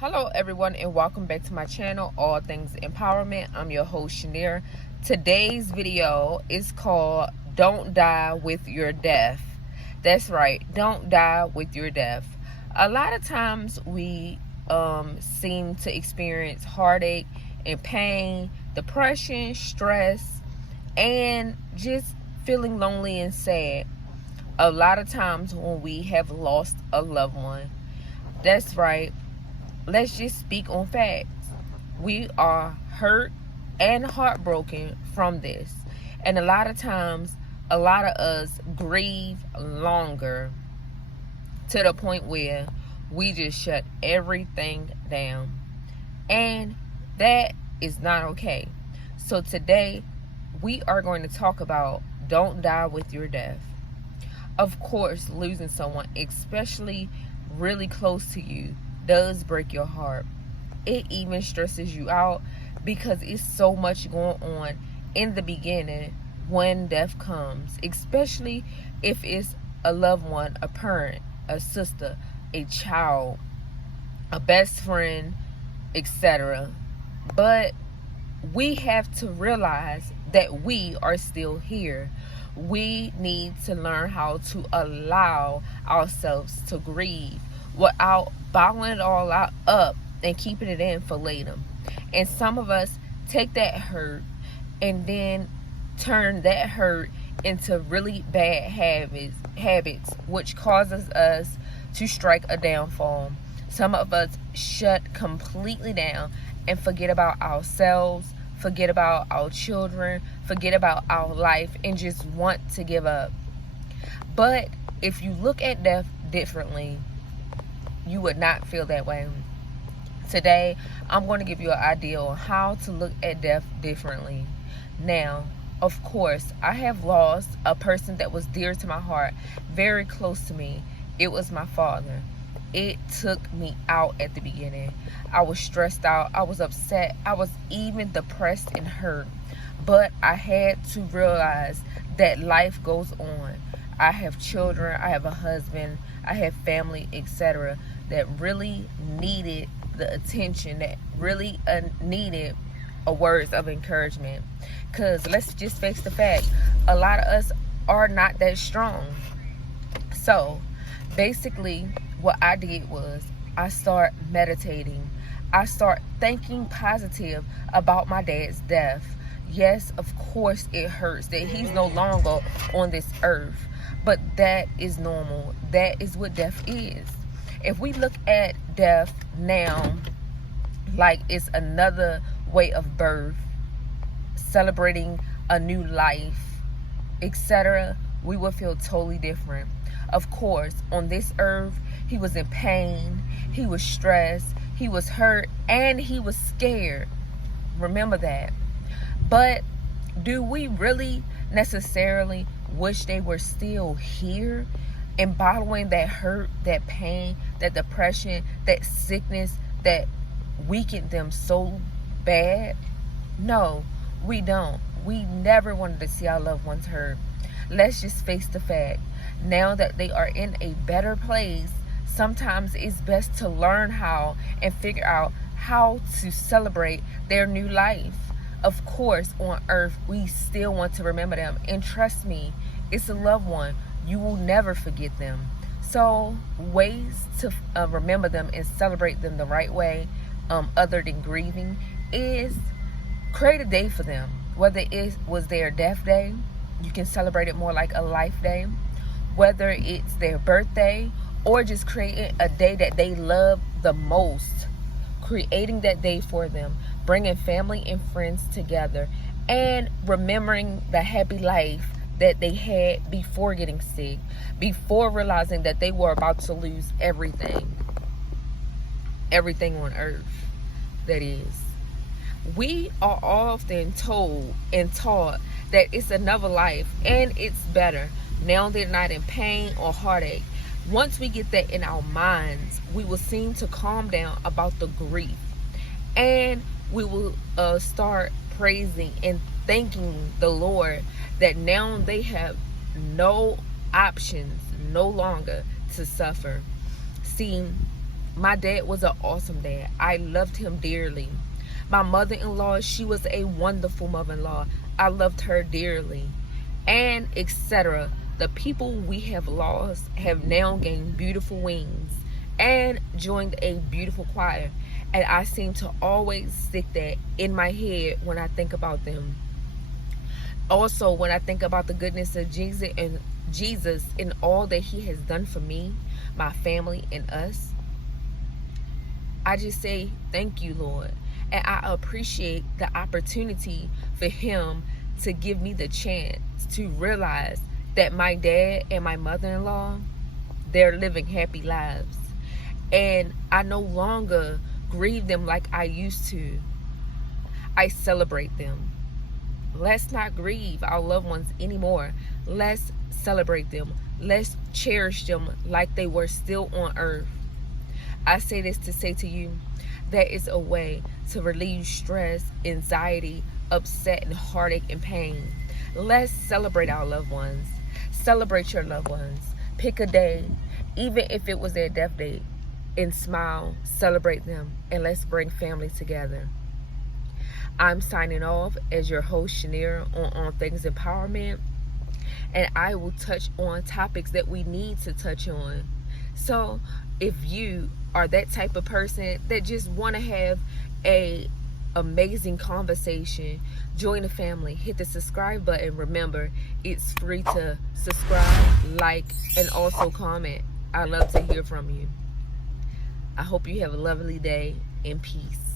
Hello everyone and welcome back to my channel, All Things Empowerment. I'm your host Shaneria. Today's video is called Don't Die with Your Death. That's right, don't die with your death. A lot of times we seem to experience heartache and pain, depression, stress, and just feeling lonely and sad. A lot of times when we have lost a loved one. That's right. Let's just speak on facts. We are hurt and heartbroken from this. And a lot of times, a lot of us grieve longer to the point where we just shut everything down. And that is not okay. So today, we are going to talk about don't die with your death. Of course, losing someone, especially really close to you, does break your heart. It even stresses you out because it's so much going on in the beginning when death comes, especially if it's a loved one, a parent, a sister, a child, a best friend, etc. But we have to realize that we are still here. We need to learn how to allow ourselves to grieve without bottling it all up and keeping it in for later. And some of us take that hurt and then turn that hurt into really bad habits, which causes us to strike a downfall. Some of us shut completely down and forget about ourselves, forget about our children, forget about our life, and just want to give up. But if you look at death differently, you would not feel that way. Today, I'm going to give you an idea on how to look at death differently. Now, of course, I have lost a person that was dear to my heart, very close to me. It was my father. It took me out at the beginning. I was stressed out. I was upset. I was even depressed and hurt. But I had to realize that life goes on. I have children. I have a husband. I have family, etc. that really needed the attention, that really needed a words of encouragement. Because let's just face the fact, a lot of us are not that strong. So basically what I did was I started meditating. I started thinking positive about my dad's death. Yes, of course it hurts that he's no longer on this earth, but that is normal. That is what death is. If we look at death now like it's another way of birth, celebrating a new life, etc., we will feel totally different. Of course, on this earth, he was in pain, he was stressed, he was hurt, and he was scared. Remember that. But do we really necessarily wish they were still here and bottling that hurt, that pain, that depression, that sickness that weakened them so bad? No, we don't. We never wanted to see our loved ones hurt. Let's just face the fact. Now that they are in a better place, sometimes it's best to learn how and figure out how to celebrate their new life. Of course, on earth, we still want to remember them. And trust me, it's a loved one. You will never forget them. So ways to remember them and celebrate them the right way, other than grieving, is create a day for them. Whether it was their death day, you can celebrate it more like a life day. Whether it's their birthday, or just creating a day that they love the most. Creating that day for them. Bringing family and friends together. And remembering the happy life that they had before getting sick. Before realizing that they were about to lose everything. Everything on earth, that is. We are often told and taught that it's another life and it's better. Now they're not in pain or heartache. Once we get that in our minds, we will seem to calm down about the grief. And we will start praising and thanking the Lord that now they have no options no longer to suffer. See, My dad was an awesome dad. I loved him dearly. My mother-in-law, she was a wonderful mother-in-law. I loved her dearly. And etc. The people we have lost have now gained beautiful wings and joined a beautiful choir. And I seem to always stick that in my head when I think about them. Also, when I think about the goodness of Jesus and all that he has done for me, my family, and us, I just say thank you, Lord. And I appreciate the opportunity for him to give me the chance to realize that my dad and my mother-in-law, they're living happy lives. And I no longer grieve them like I used to. I celebrate them. Let's not grieve our loved ones anymore. Let's celebrate them. Let's cherish them like they were still on earth. I say this to say to you, that is a way to relieve stress, anxiety, upset, and heartache and pain. Let's celebrate our loved ones. Celebrate your loved ones. Pick a day, even if it was their death date, and smile, celebrate them, and let's bring family together. I'm signing off as your host, Shaneria, on All Things Empowerment, and I will touch on topics that we need to touch on. So if you are that type of person that just want to have a amazing conversation, join the family, hit the subscribe button. Remember, it's free to subscribe, like, and also comment. I love to hear from you. I hope you have a lovely day, and peace.